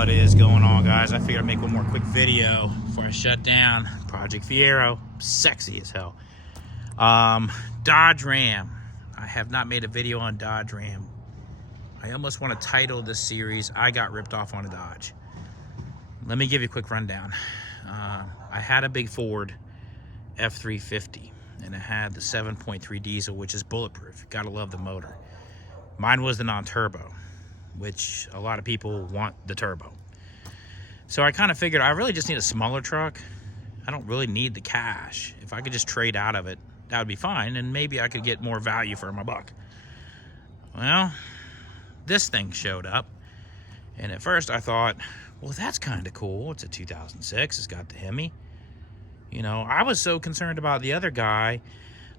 What is going on, guys? I figured I'd make one more quick video before I shut down. Project Fiero, sexy as hell. Dodge Ram. I have not made a video on Dodge Ram. I almost want to title this series, I Got Ripped Off on a Dodge. Let me give you a quick rundown. I had a big Ford F350, and it had the 7.3 diesel, which is bulletproof. Gotta love the motor. Mine was the non-turbo, which a lot of people want the turbo. So I kind of figured I really just need a smaller truck. I don't really need the cash. If I could just trade out of it, that would be fine, and maybe I could get more value for my buck. Well, this thing showed up, and at first I thought, well, that's kind of cool. It's a 2006. It's got the Hemi. You know, I was so concerned about the other guy.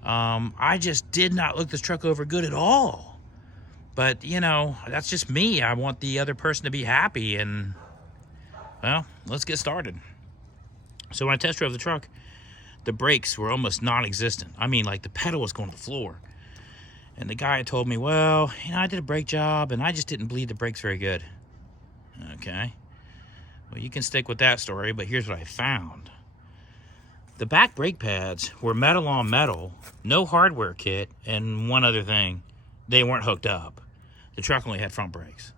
I just did not look this truck over good at all. But, you know, that's just me. I want the other person to be happy, and, well, let's get started. So when I test drove the truck, the brakes were almost non-existent. I mean, like, the pedal was going to the floor. And the guy told me, well, you know, I did a brake job, and I just didn't bleed the brakes very good. Okay. Well, you can stick with that story, but here's what I found. The back brake pads were metal on metal, no hardware kit, and one other thing. They weren't hooked up. The truck only had front brakes.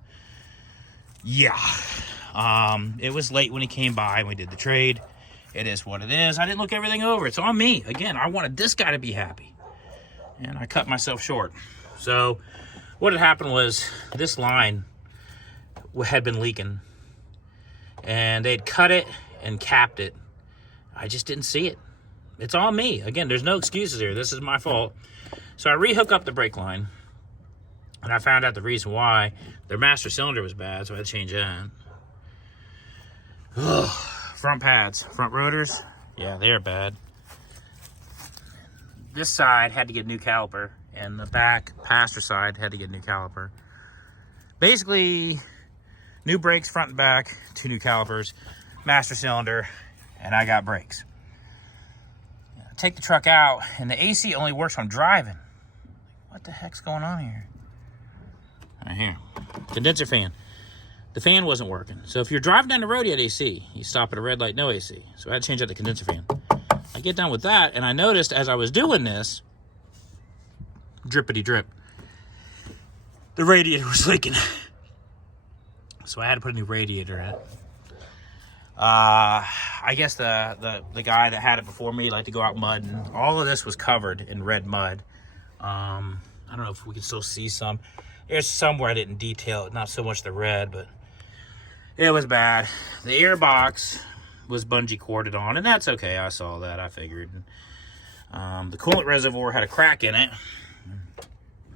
Yeah. It was late when he came by and we did the trade. It is what it is. I didn't look everything over. It's on me. Again, I wanted this guy to be happy. And I cut myself short. So what had happened was this line had been leaking. And they'd cut it and capped it. I just didn't see it. It's on me. Again, there's no excuses here. This is my fault. So I rehook up the brake line. And I found out the reason why. Their master cylinder was bad, so I had to change that. Ugh. Front pads, front rotors, yeah, they're bad. This side had to get a new caliper, and the back passenger side had to get a new caliper. Basically, new brakes front and back, 2 new calipers, master cylinder, and I got brakes. I take the truck out, and the AC only works when I'm driving. What the heck's going on here? Right here, condenser fan. The fan wasn't working. So if you're driving down the road, you had AC. You stop at a red light, no AC. So I had to change out the condenser fan. I get done with that, and I noticed as I was doing this, drippity drip, the radiator was leaking. So I had to put a new radiator in. I guess the guy that had it before me liked to go out mudding. All of this was covered in red mud. I don't know if we can still see some. There's somewhere I didn't detail it, not so much the red, but it was bad. The airbox was bungee corded on, and that's okay. I saw that, I figured. The coolant reservoir had a crack in it.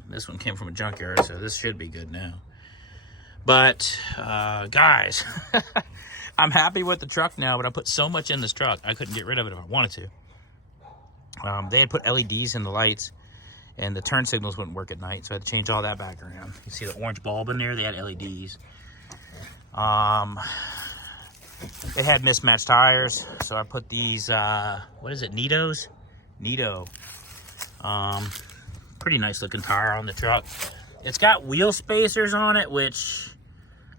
This one came from a junkyard, so this should be good now. But, guys, I'm happy with the truck now, but I put so much in this truck, I couldn't get rid of it if I wanted to. They had put LEDs in the lights, and the turn signals wouldn't work at night, so I had to change all that back around. You see the orange bulb in there? They had LEDs. It had mismatched tires, so I put these, what is it, Nitos? Nito. Pretty nice looking tire on the truck. It's got wheel spacers on it, which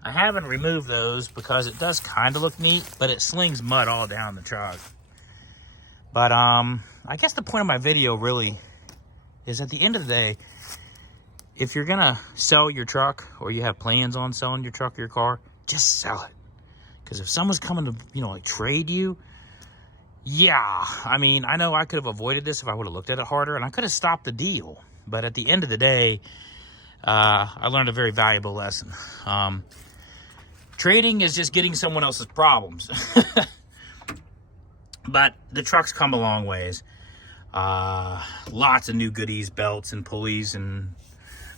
I haven't removed those because it does kind of look neat, but it slings mud all down the truck. But, I guess the point of my video really is at the end of the day, if you're gonna sell your truck or you have plans on selling your truck or your car, just sell it. Because if someone's coming to, you know, like trade you, yeah, I mean, I know I could have avoided this if I would have looked at it harder, and I could have stopped the deal. But at the end of the day, I learned a very valuable lesson. Trading is just getting someone else's problems. But the truck's come a long ways. Lots of new goodies, belts and pulleys and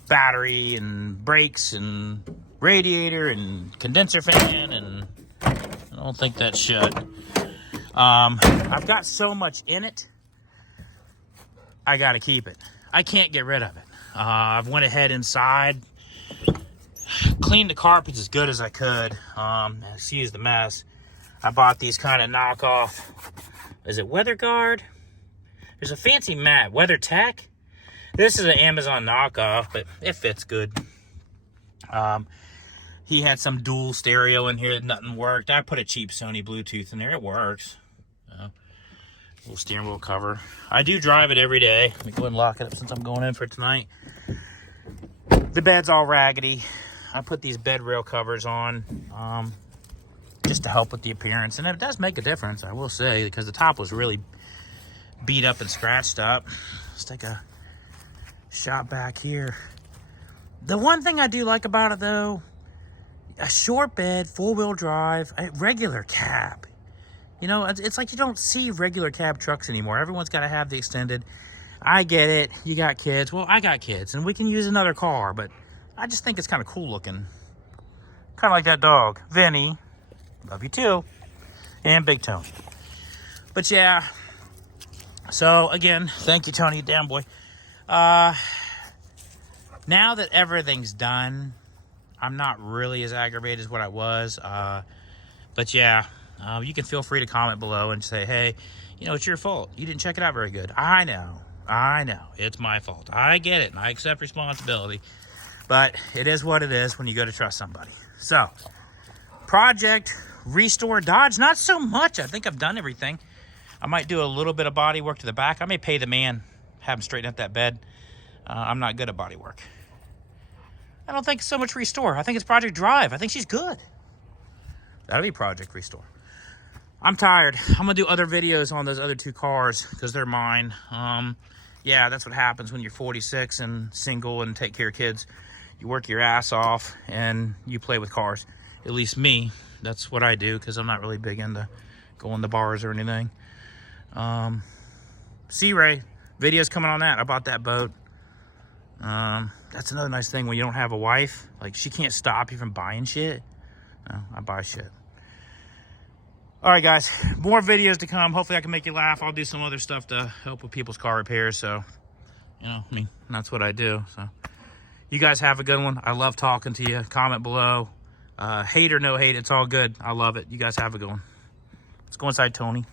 battery and brakes and radiator and condenser fan, and I don't think that should. I've got so much in it, I gotta keep it. I can't get rid of it. I've went ahead inside, cleaned the carpets as good as I could. Excuse the mess. I bought these kind of knockoff, is it Weather Guard? There's a fancy mat, Weather Tech. This is an Amazon knockoff, but it fits good. He had some dual stereo in here that nothing worked. I put a cheap Sony Bluetooth in there. It works. Little steering wheel cover. I do drive it every day. Let me go ahead and lock it up since I'm going in for tonight. The bed's all raggedy. I put these bed rail covers on just to help with the appearance. And it does make a difference, I will say, because the top was really beat up and scratched up. Let's take a shot back here. The one thing I do like about it, though, a short bed, four-wheel drive, a regular cab. You know, it's like you don't see regular cab trucks anymore. Everyone's got to have the extended. I get it. You got kids. Well, I got kids, and we can use another car, but I just think it's kind of cool looking. Kind of like that dog, Vinny. Love you too. And Big Tony. But yeah. So, again, thank you, Tony. Damn boy. Now that everything's done, I'm not really as aggravated as what I was. But yeah. You can feel free to comment below and say, hey, you know, it's your fault. You didn't check it out very good. I know. It's my fault. I get it, and I accept responsibility. But it is what it is when you go to trust somebody. So, Project Restore Dodge, not so much. I think I've done everything. I might do a little bit of body work to the back. I may pay the man, have him straighten up that bed. I'm not good at body work. I don't think so much Restore. I think it's Project Drive. I think she's good. That'll be Project Restore. I'm tired. I'm going to do other videos on those other two cars because they're mine. Yeah, that's what happens when you're 46 and single and take care of kids. You work your ass off and you play with cars. At least me. That's what I do because I'm not really big into going to bars or anything. Sea Ray, videos coming on that. I bought that boat. That's another nice thing when you don't have a wife. Like, she can't stop you from buying shit. No, I buy shit. All right, guys, more videos to come. Hopefully I can make you laugh. I'll do some other stuff to help with people's car repairs. So, you know, I mean, that's what I do. So, you guys have a good one. I love talking to you. Comment below. Hate or no hate, it's all good. I love it. You guys have a good one. Let's go inside, Tony.